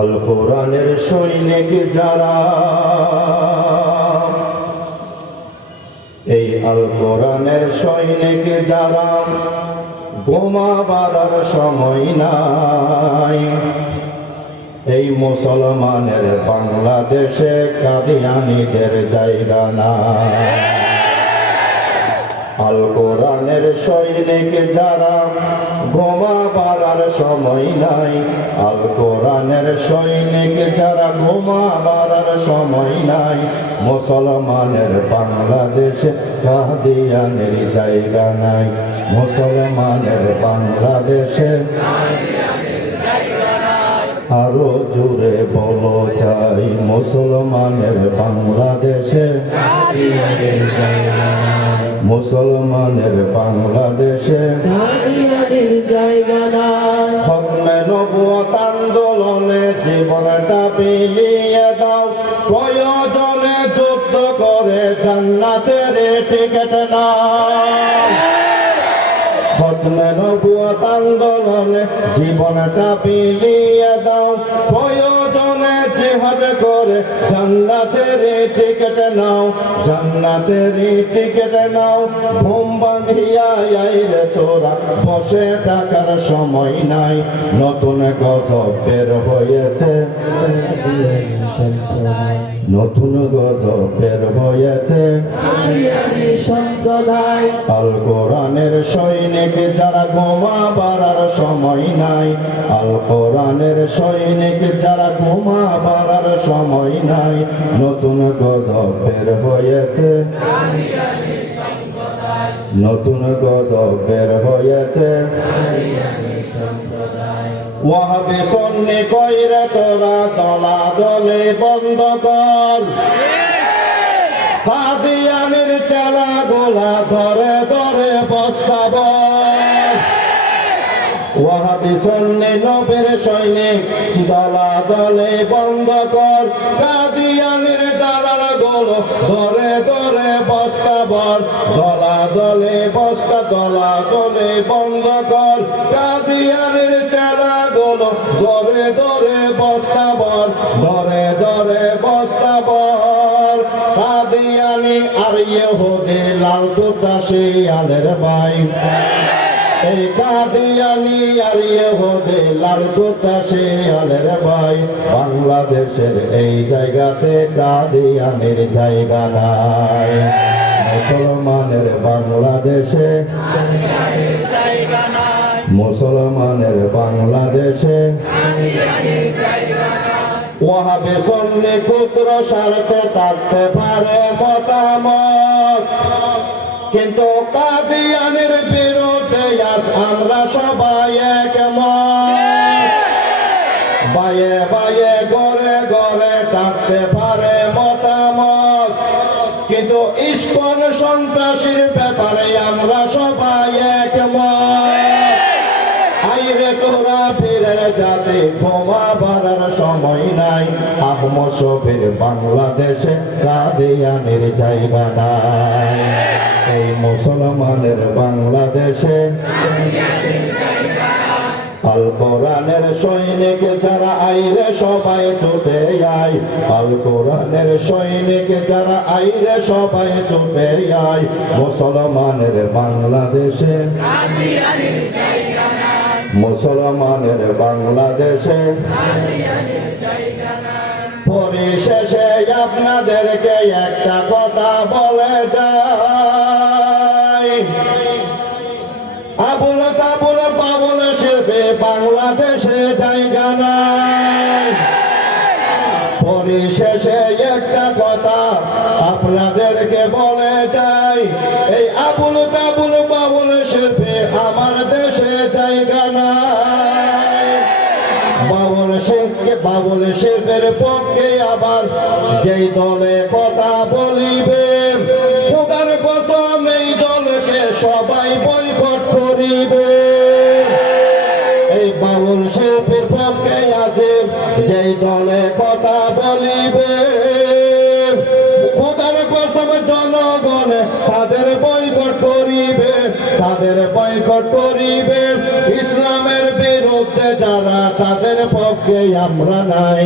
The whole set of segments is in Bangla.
আল কোরআনের সৈনিক যারা, এই আল কোরআনের সৈনিক যারা, ঘুমাবার সময় নাই। এই মুসলমানের বাংলাদেশে কাদিয়ানীদের জায়গা নাই। আল কোরআনের সৈনিক যারা, ঘুমাবার সময় নাই। আল কোরআনের সৈনিক যারা, ঘুমাবার সময় নাই। মুসলমানের বাংলাদেশে কাদিয়ানীর জায়গা নাই। মুসলমানের বাংলাদেশে আরো জোরে বলো চাই, মুসলমানের বাংলাদেশে মুসলমানের বাংলাদেশে খতমে নবুয়ত আন্দোলনে জীবনটা বিলিয়ে দাও। প্রয়োজনে যুদ্ধ করে জান্নাতের টিকিট নাও। খতমে নবুয়ত আন্দোলনে জীবনটা বিলিয়ে দাও। প্রয়োজনে জিহাদ করে জান্নাতের টিকিট নাও। জান্নাতের টিকিট নাও। ঘুম ভাঙিয়া আইরে তোরা, বসে থাকার সময় নাই। নতুন গজব বের হয়েছে, নতুন গজব বের হয়েছে সম্প্রদায়। আল কোরআনের সৈনিক যারা, ঘুমাবার সময় নাই। আল কোরআনের সৈনিক যারা, ঘুমাবার সময় নাই। নতুন গজব বের হয়েছে, নতুন গজব বের হয়েছে। ওয়াহাবি সুন্নি কইরে তোরা দলাদলি বন্ধ কর। কাদিয়ানীর চেলা গোলা ধরে ধরে বস্তাবর। ওয়াহাবি সুন্নি নবীর সৈনিক দলাদলি বন্ধ কর। কাদিয়ানীর দালাল গুলো ধরে ধরে বস্তাবর। দলাদলি বস্তা দলাদলি বন্ধ কর। কাদিয়ানীর চেলা গুলো ধরে ধরে বস্তাবর, ধরে ধরে বস্তাবর। কাদিয়ানী আর ইহুদি লাল কুত্তা শিয়ালের ভাই। এই কাদিয়ানী আর ইহুদি লাল কুত্তা শিয়ালের ভাই। বাংলাদেশের এই জায়গাতে কাদিয়ানীর জায়গা নাই। মুসলমানের বাংলাদেশে, মুসলমানের বাংলাদেশে ওয়াহাবি সুন্নি ক্ষুদ্র স্বার্থে থাকতে পারে মতামত, কিন্তু কাদিয়ানীর বিরুদ্ধে আজ আমরা সবাই একমত। বায়ে বায়ে গড়ে গড়ে থাকতে পারে মতামত, কিন্তু ইস্কন সন্ত্রাসীর ব্যাপারে আমরা সবাই একমত। আইরে তোরা ফিরে যাতে, ঘুমাবার সময় নাই। আহমদ শফির বাংলাদেশে কাদিয়ানীর জায়গা নাই। এই মুসলমানের বাংলাদেশে আল কোরআনের সৈনিক যারা, আইরে সবাই ছুটে আয়। আল কোরআনের সৈনিক যারা, আইরে সবাই ছুটে আয়। মুসলমানের বাংলাদেশে, মুসলমানের বাংলাদেশে পরিশেষে আপনাদেরকে একটা কথা বলে যাই। আবুল তাবুল বাবুল শিল্পে বাংলাদেশে জায়গা নাই। পরিশেষে একটা কথা আপনাদেরকে বলে যাই। এই আবুল তাবুল বাবুল শিল্পে আমার দেশে জায়গা নাই। বাবুল শিল্পের পক্ষে আবার যেই দলে কথা বলিবে, খোদার কসম এই দলকে সবাই বয়কট করিবে। এই বাউল শিল্পের পক্ষে আছে যেই দলে কথা বলিবে, খোদার কসম জনগণ তাদের বয়কট করিবে। তাদের বয়কট করিবে ইসলামের বিরুদ্ধে যারা তাদের পক্ষে আমরা নাই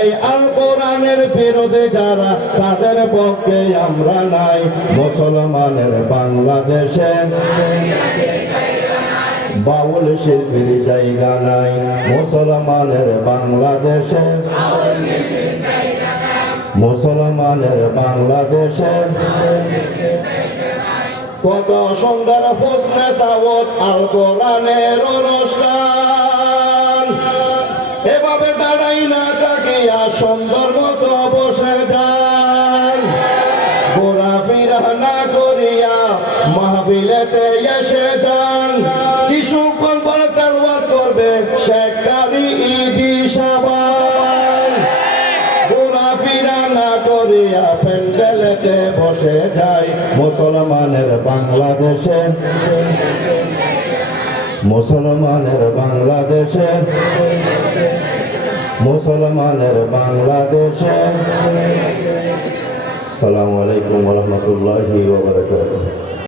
এই আল কোরআনের বিরুদ্ধে যারা তাদের পক্ষে আমরা নাই মুসলমানের বাংলাদেশে বাউল শিল্পীর জায়গা নাই মুসলমানের বাংলাদেশে মুসলমানের বাংলাদেশে কত সুন্দর হোসনে সাওত আল কোরআনের অনুষ্ঠান এভাবে দাঁড়াই না তাকিয়া সুন্দর মতো বসে যান ঘোরাফেরা না করিয়া মাহফিলেতে এসে যান কিছুক্ষণ পর তেলাওয়াত করবে শেখ কারি ঈদি সাবান ঘোরাফেরা না করিয়া প্যান্ডেলেতে বসে যায় মুসলমানের বাংলাদেশে মুসলমানের বাংলাদেশে মুসলমানের বাংলাদেশে আসসালামু আলাইকুম ওয়া রাহমাতুল্লাহি ওয়া বারাকাতুহু